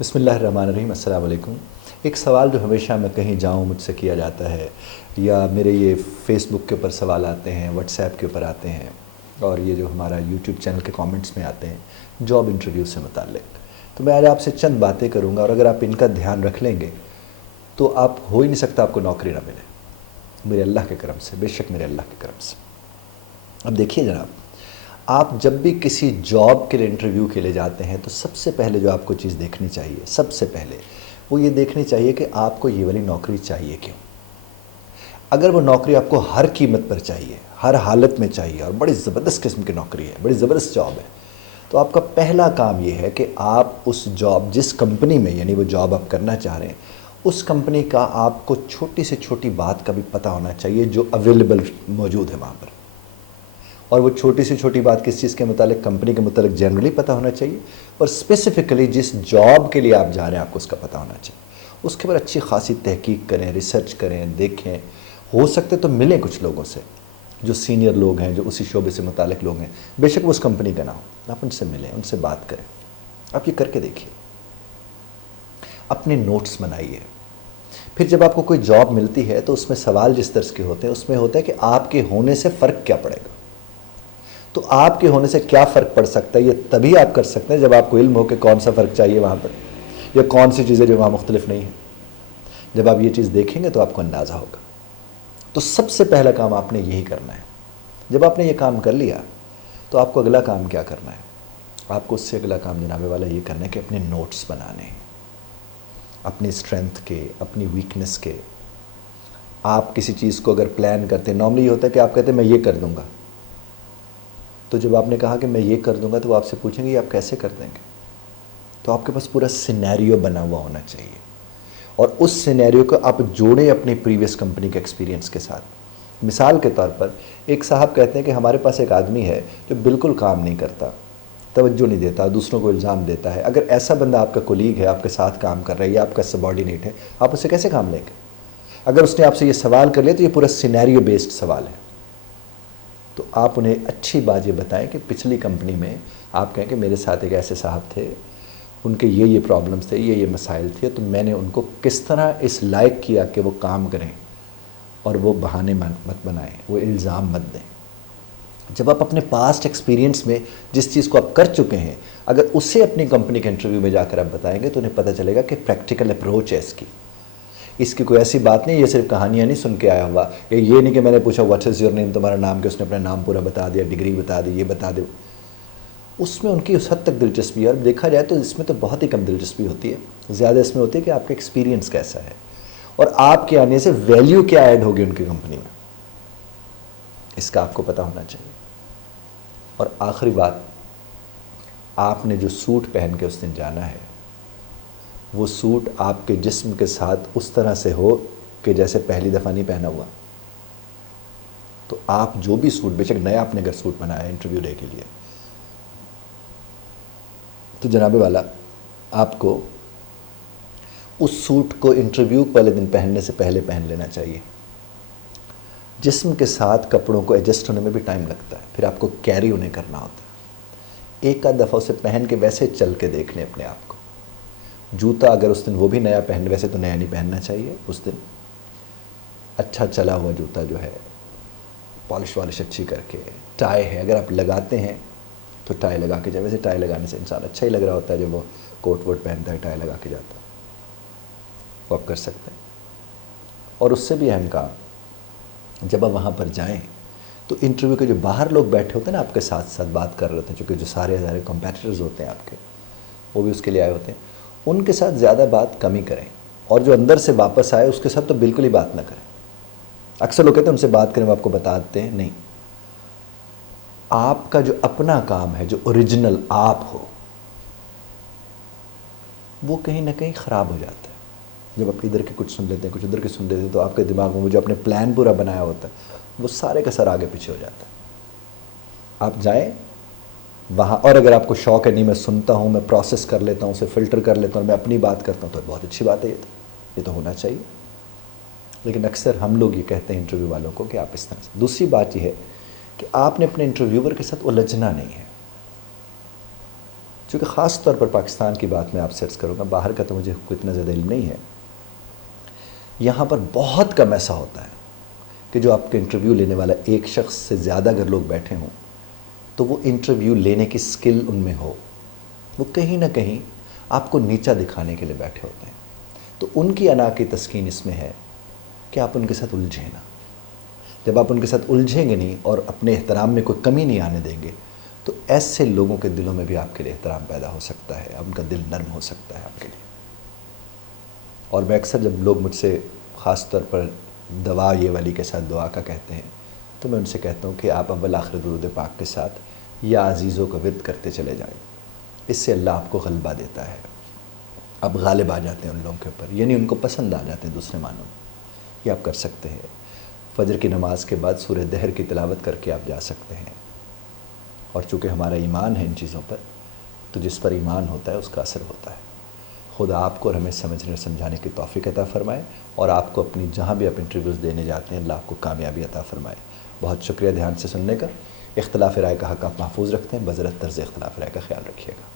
بسم اللہ الرحمن الرحیم. السلام علیکم. ایک سوال جو ہمیشہ میں کہیں جاؤں مجھ سے کیا جاتا ہے، یا میرے یہ فیس بک کے اوپر سوال آتے ہیں، واٹس ایپ کے اوپر آتے ہیں، اور یہ جو ہمارا یوٹیوب چینل کے کامنٹس میں آتے ہیں جاب انٹرویو سے متعلق. تو میں آج آپ سے چند باتیں کروں گا، اور اگر آپ ان کا دھیان رکھ لیں گے تو آپ ہو ہی نہیں سکتا آپ کو نوکری نہ ملے، میرے اللہ کے کرم سے، بے شک میرے اللہ کے کرم سے. اب دیکھیے جناب، آپ جب بھی کسی جاب کے لیے انٹرویو کے لیے جاتے ہیں تو سب سے پہلے جو آپ کو چیز دیکھنی چاہیے، سب سے پہلے وہ یہ دیکھنی چاہیے کہ آپ کو یہ والی نوکری چاہیے کیوں. اگر وہ نوکری آپ کو ہر قیمت پر چاہیے، ہر حالت میں چاہیے، اور بڑی زبردست قسم کی نوکری ہے، بڑی زبردست جاب ہے، تو آپ کا پہلا کام یہ ہے کہ آپ اس جاب، جس کمپنی میں یعنی وہ جاب آپ کرنا چاہ رہے ہیں، اس کمپنی کا آپ کو چھوٹی سے چھوٹی بات کا بھی پتہ ہونا چاہیے جو اویلیبل موجود ہے وہاں پر. اور وہ چھوٹی سے چھوٹی بات کس چیز کے متعلق؟ کمپنی کے متعلق جنرلی پتہ ہونا چاہیے، اور اسپیسیفکلی جس جاب کے لیے آپ جا رہے ہیں آپ کو اس کا پتہ ہونا چاہیے. اس کے بعد اچھی خاصی تحقیق کریں، ریسرچ کریں، دیکھیں. ہو سکتے تو ملیں کچھ لوگوں سے جو سینئر لوگ ہیں، جو اسی شعبے سے متعلق لوگ ہیں، بے شک وہ اس کمپنی کا نہ ہو، آپ ان سے ملیں، ان سے بات کریں. آپ یہ کر کے دیکھیے. اپنے نوٹس بنائیے. پھر جب آپ کو کوئی جاب ملتی ہے تو اس میں سوال جس طرح کے ہوتے ہیں، اس میں ہوتا ہے کہ آپ کے ہونے سے فرق کیا پڑے گا. تو آپ کے ہونے سے کیا فرق پڑ سکتا ہے، یہ تبھی آپ کر سکتے ہیں جب آپ کو علم ہو کہ کون سا فرق چاہیے وہاں پر، یا کون سی چیزیں جو وہاں مختلف نہیں ہیں. جب آپ یہ چیز دیکھیں گے تو آپ کو اندازہ ہوگا. تو سب سے پہلا کام آپ نے یہی کرنا ہے. جب آپ نے یہ کام کر لیا تو آپ کو اگلا کام کیا کرنا ہے؟ آپ کو اس سے اگلا کام جناب والا یہ کرنا ہے کہ اپنے نوٹس بنانے ہیں، اپنی اسٹرینتھ کے، اپنی ویکنس کے. آپ کسی چیز کو اگر پلان کرتے ہیں، نارملی یہ ہوتا ہے کہ آپ کہتے ہیں میں یہ کر دوں گا. تو جب آپ نے کہا کہ میں یہ کر دوں گا تو وہ آپ سے پوچھیں گے یہ آپ کیسے کر دیں گے. تو آپ کے پاس پورا سینیریو بنا ہوا ہونا چاہیے، اور اس سینیریو کو آپ جوڑیں اپنی پریویس کمپنی کے ایکسپیرینس کے ساتھ. مثال کے طور پر ایک صاحب کہتے ہیں کہ ہمارے پاس ایک آدمی ہے جو بالکل کام نہیں کرتا، توجہ نہیں دیتا، دوسروں کو الزام دیتا ہے. اگر ایسا بندہ آپ کا کولیگ ہے، آپ کے ساتھ کام کر رہا ہے، یا آپ کا سبارڈینیٹ ہے، آپ اسے کیسے کام لیں گے؟ اگر اس نے آپ سے یہ سوال کر لیا تو یہ پورا سینیریو بیسڈ سوال ہے. تو آپ انہیں اچھی بات یہ بتائیں کہ پچھلی کمپنی میں آپ کہیں کہ میرے ساتھ ایک ایسے صاحب تھے، ان کے یہ پرابلمس تھے، یہ مسائل تھے، تو میں نے ان کو کس طرح اس لائق کیا کہ وہ کام کریں، اور وہ بہانے مت بنائیں، وہ الزام مت دیں. جب آپ اپنے پاسٹ ایکسپیرینس میں جس چیز کو آپ کر چکے ہیں، اگر اسے اپنی کمپنی کے انٹرویو میں جا کر آپ بتائیں گے تو انہیں پتہ چلے گا کہ پریکٹیکل اپروچ ہے اس کی کوئی ایسی بات نہیں، یہ صرف کہانیاں نہیں سن کے آیا ہوا، یہ نہیں کہ میں نے پوچھا واٹ از یور نیم، تمہارا نام، کہ اس نے اپنا نام پورا بتا دیا، ڈگری بتا دی، یہ بتا دے. اس میں ان کی اس حد تک دلچسپی ہے. اور دیکھا جائے تو اس میں تو بہت ہی کم دلچسپی ہوتی ہے، زیادہ اس میں ہوتی ہے کہ آپ کا ایکسپیرینس کیسا ہے، اور آپ کے آنے سے ویلیو کیا ایڈ ہوگی ان کی کمپنی میں، اس کا آپ کو پتہ ہونا چاہیے. اور آخری بات، آپ نے جو سوٹ پہن کے اس دن جانا ہے، وہ سوٹ آپ کے جسم کے ساتھ اس طرح سے ہو کہ جیسے پہلی دفعہ نہیں پہنا ہوا. تو آپ جو بھی سوٹ، بے شک نیا آپ نے اگر سوٹ بنایا ہے انٹرویو ڈے کے لیے، تو جناب والا آپ کو اس سوٹ کو انٹرویو والے دن پہننے سے پہلے پہن لینا چاہیے. جسم کے ساتھ کپڑوں کو ایڈجسٹ ہونے میں بھی ٹائم لگتا ہے، پھر آپ کو کیری انہیں کرنا ہوتا ہے. ایک آدھ دفعہ اسے پہن کے ویسے چل کے دیکھ لیں اپنے آپ کو. جوتا اگر اس دن وہ بھی نیا پہن، ویسے تو نیا نہیں پہننا چاہیے اس دن، اچھا چلا ہوا جوتا جو ہے، پالش والش اچھی کر کے. ٹائی ہے اگر آپ لگاتے ہیں تو ٹائی لگا کے جائے، ویسے ٹائی لگانے سے انسان اچھا ہی لگ رہا ہوتا ہے جب وہ کوٹ ووٹ پہنتا ہے، ٹائی لگا کے جاتا ہے، وہ آپ کر سکتے ہیں. اور اس سے بھی اہم کام، جب آپ وہاں پر جائیں تو انٹرویو کے جو باہر لوگ بیٹھے ہوتے ہیں نا آپ کے ساتھ ساتھ بات کر رہے ہوتے ہیں، چونکہ جو سارے کمپیٹیٹرز ہوتے ہیں آپ کے، وہ بھی اس کے لیے آئے ہوتے ہیں، ان کے ساتھ زیادہ بات کم ہی کریں. اور جو اندر سے واپس آئے اس کے ساتھ تو بالکل ہی بات نہ کریں. اکثر لوگ کہتے ہیں ان سے بات کریں، وہ آپ کو بتا دیتے ہیں. نہیں، آپ کا جو اپنا کام ہے، جو اوریجنل آپ ہو، وہ کہیں نہ کہیں خراب ہو جاتا ہے. جب آپ ادھر کے کچھ سن لیتے ہیں، کچھ ادھر کے سن لیتے ہیں، تو آپ کے دماغ میں وہ جو اپنے پلان پورا بنایا ہوتا ہے وہ سارے کا سر آگے پیچھے ہو جاتا ہے. آپ جائیں وہاں، اور اگر آپ کو شوق ہے نہیں میں سنتا ہوں، میں پروسیس کر لیتا ہوں، اسے فلٹر کر لیتا ہوں، میں اپنی بات کرتا ہوں، تو بہت اچھی بات ہے. یہ تو ہونا چاہیے. لیکن اکثر ہم لوگ یہ کہتے ہیں انٹرویو والوں کو کہ آپ اس طرح سے. دوسری بات یہ ہے کہ آپ نے اپنے انٹرویور کے ساتھ الجھنا نہیں ہے. چونکہ خاص طور پر پاکستان کی بات میں آپ سے عرض کروں گا، باہر کا تو مجھے اتنا زیادہ علم نہیں ہے، یہاں پر بہت کم ایسا ہوتا ہے کہ جو آپ کا انٹرویو لینے والا ایک شخص سے زیادہ اگر لوگ بیٹھے ہوں تو وہ انٹرویو لینے کی سکل ان میں ہو، وہ کہیں نہ کہیں آپ کو نیچا دکھانے کے لیے بیٹھے ہوتے ہیں۔ تو ان کی انا کی تسکین اس میں ہے کہ آپ ان کے ساتھ الجھیں نا۔ جب آپ ان کے ساتھ الجھیں گے نہیں اور اپنے احترام میں کوئی کمی نہیں آنے دیں گے تو ایسے لوگوں کے دلوں میں بھی آپ کے لیے احترام پیدا ہو سکتا ہے، ان کا دل نرم ہو سکتا ہے آپ کے لیے۔ اور میں اکثر جب لوگ مجھ سے خاص طور پر دعا یہ والی کے ساتھ دعا کا کہتے ہیں تو میں ان سے کہتا ہوں کہ آپ اول آخر درود پاک کے ساتھ یا عزیزوں کا ورد کرتے چلے جائیں، اس سے اللہ آپ کو غلبہ دیتا ہے، آپ غالب آ جاتے ہیں ان لوگوں کے اوپر، یعنی ان کو پسند آ جاتے ہیں دوسرے معنوں میں۔ یہ آپ کر سکتے ہیں۔ فجر کی نماز کے بعد سورہ دہر کی تلاوت کر کے آپ جا سکتے ہیں، اور چونکہ ہمارا ایمان ہے ان چیزوں پر تو جس پر ایمان ہوتا ہے اس کا اثر ہوتا ہے۔ خدا آپ کو اور ہمیں سمجھنے اور سمجھانے کی توفیق عطا فرمائے، اور آپ کو اپنی جہاں بھی آپ انٹرویوز دینے جاتے ہیں اللہ آپ کو کامیابی عطا فرمائے۔ بہت شکریہ دھیان سے سننے کا۔ اختلاف رائے کا حق آپ محفوظ رکھتے ہیں، بذرت طرز اختلاف رائے کا خیال رکھیے گا۔